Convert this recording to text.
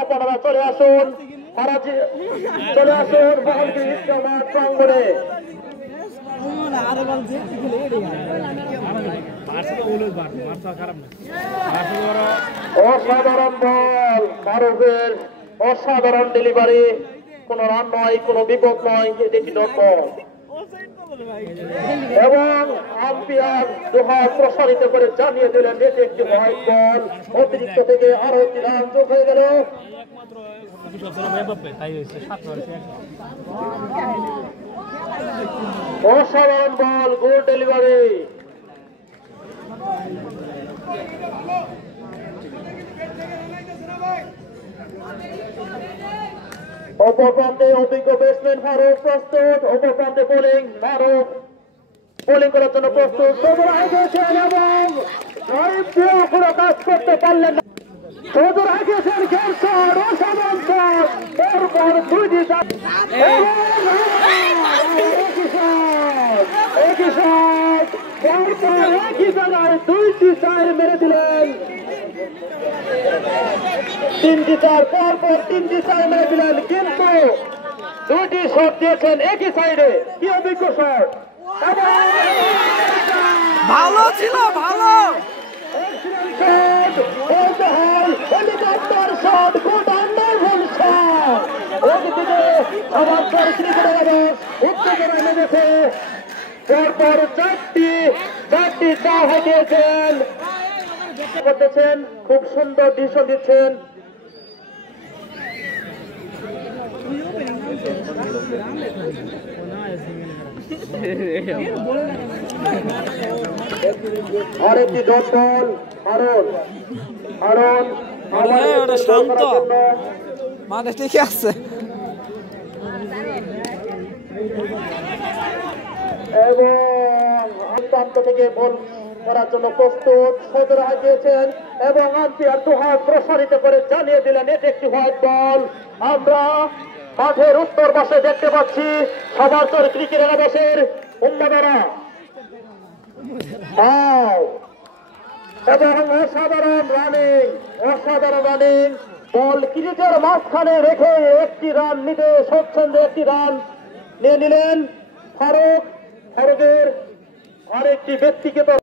আপনারা চলে আসুন, চলে আসুন মোহনগিরি মাঠ প্রাঙ্গণে। অসাধারণ বল, মারুফের অসাধারণ ডেলিভারি, কোন রান নয়, কোন বিপদ নয়, এটি ডট বল এবং আম্পায়ার দুহাত প্রসারিত করে জানিয়ে দিলেন এটি একটি হোয়াইট বল। অতিরিক্ত থেকে আরো একটি রান যোগ হয়ে গেল। অসাধারণ বল, গুড ডেলিভারি। অপর প্রান্তে অভিজ্ঞ ব্যাটসম্যান ফারুক প্রস্তুত, অপর প্রান্তে বোলিং মারুফ বোলিং করার জন্য প্রস্তুত। সদর আগেছেন এবং কোনো কাজ করতে পারলেন না। সদর আগেছেন গ্যারসন, অসাধারণ শট, এরপর দুইটি একই শট, একই জায়গায় দুইটি চার মেরে দিলেন। তিনটি চার পরপর তিনটি চার মেরে দিলেন, কিন্তু দুইটি শট দিয়েছেন একই সাইডে। কি অভিজ্ঞ শট, ভালো ছিল, ভালো হেলিকপ্টার শট, গুড আন্ডারভুল শট। ওদিকে চমৎকার ক্রিকেটার উত্তেজনা লেগেছে, পরপর চারটি চার হাঁটিয়েছেন করতেছেন, খুব সুন্দর ডিসিশন দিচ্ছেন। আরেকটি ডট বল, শান্ত মানে ঠিক আছে। এবং প্রান্ত থেকে বল করার জন্য প্রস্তুত, সদর আগিয়েছেন এবং আম্পায়ার দুহাত প্রসারিত করে জানিয়ে দিলেন এটি একটি হোয়াইট বল। আমরা মাঠের উত্তর পাশে দেখতে পাচ্ছি সবার ক্রিকেট এলাকাবাসীর উন্মাদনা এবং অসাধারণ রানিং বল ক্রিকেটের মাঝখানে রেখে একটি রান নিতে স্বচ্ছন্দে একটি রান নিয়ে নিলেন ফারুকের আরেকটি ব্যক্তিগত